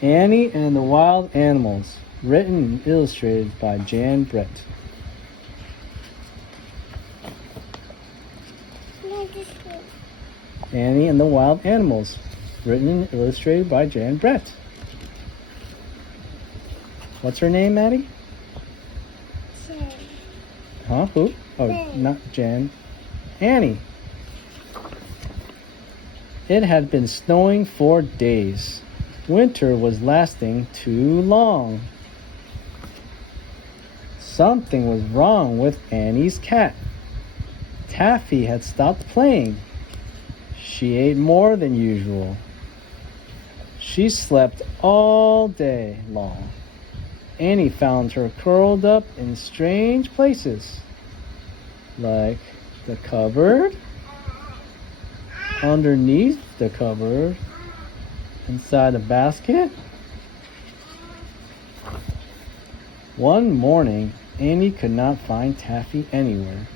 Annie and the Wild Animals, written and illustrated by Jan Brett. Annie and the Wild Animals, written and illustrated by Jan Brett. What's her name, Maddie? Jan. Huh? Who? Oh, Jan. Not Jan. Annie. It had been snowing for days. Winter was lasting too long. Something was wrong with Annie's cat. Taffy had stopped playing. She ate more than usual. She slept all day long. Annie found her curled up in strange places, like the cupboard, underneath the cupboard, inside a basket. One morning, Annie could not find Taffy anywhere.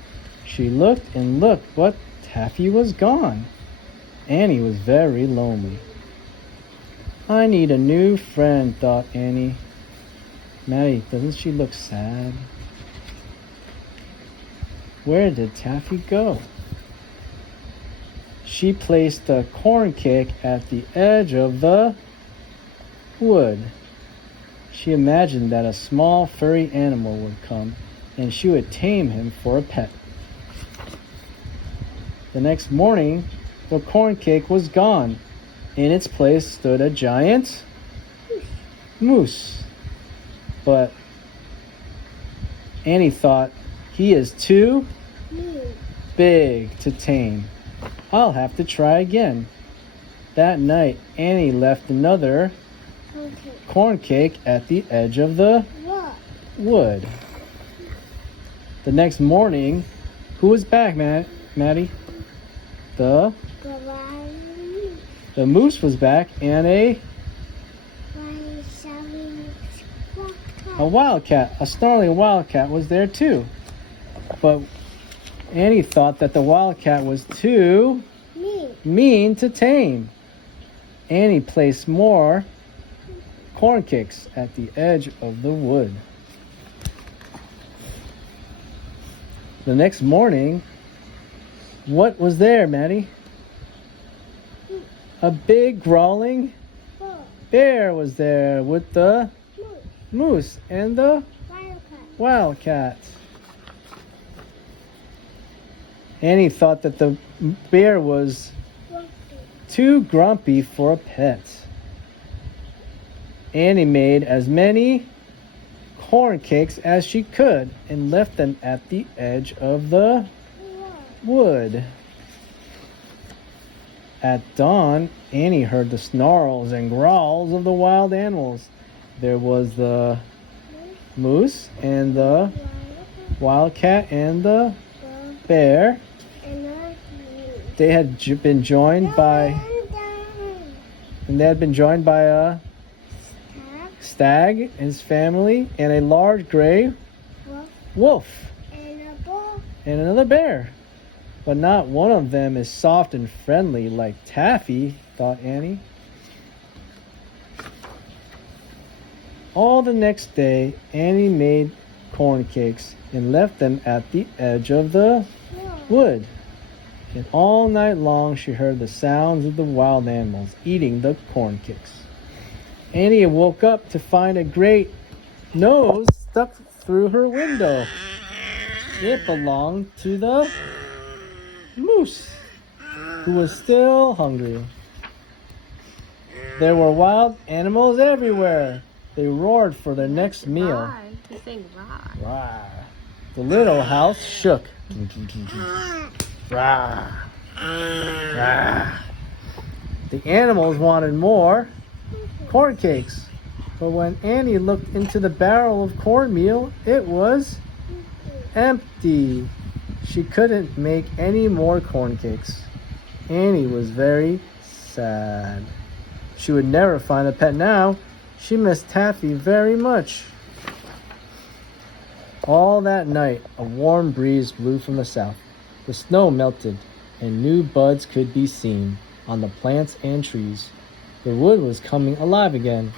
She looked and looked, but Taffy was gone. Annie was very lonely. I need a new friend, thought Annie. Maddie, doesn't she look sad? Where did Taffy go? She placed a corn cake at the edge of the wood. She imagined that a small furry animal would come and she would tame him for a pet. The next morning, the corn cake was gone. In its place stood a giant moose. But Annie thought, he is too big to tame. I'll have to try again. That night, Annie left another corn cake at the edge of the wood. The next morning, who was back, Maddie? The moose was back, and a wildcat, a snarling wildcat was there too. But Annie thought that the wildcat was too mean to tame. Annie placed more corn cakes at the edge of the wood. The next morning, what was there, Maddie? A big growling bear was there with the moose and the wildcat. Annie thought that the bear was too grumpy for a pet. Annie made as many corn cakes as she could and left them at the edge of the wood. At dawn, Annie heard the snarls and growls of the wild animals. There was the moose and the wildcat and the bear. They had been joined by a stag and his family and a large gray wolf and another bear. But not one of them is soft and friendly like Taffy, thought Annie. All the next day, Annie made corn cakes and left them at the edge of the wood. And all night long she heard the sounds of the wild animals eating the corn cakes. Annie woke up to find a great nose stuck through her window. It belonged to the moose, who was still hungry. There were wild animals everywhere. They roared for their next meal. Rawr. The little house shook. Rawr. Rawr. The animals wanted more corn cakes, but when Annie looked into the barrel of cornmeal, it was empty. She couldn't make any more corn cakes. Annie was very sad. She would never find a pet now. She missed Taffy very much. All that night, a warm breeze blew from the south. The snow melted, and new buds could be seen on the plants and trees. The wood was coming alive again.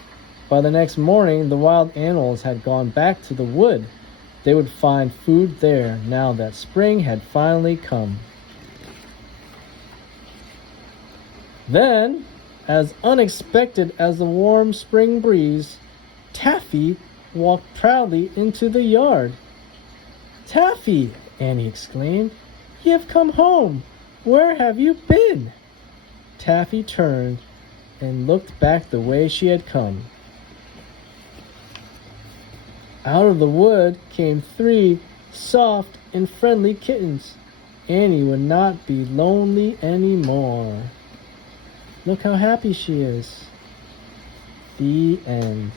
By the next morning, the wild animals had gone back to the wood. They would find food there now that spring had finally come. Then, as unexpected as the warm spring breeze, Taffy walked proudly into the yard. "Taffy," Annie exclaimed, "you have come home. Where have you been?" Taffy turned and looked back the way she had come. Out of the wood came 3 soft and friendly kittens. Annie would not be lonely anymore. Look how happy she is. The end.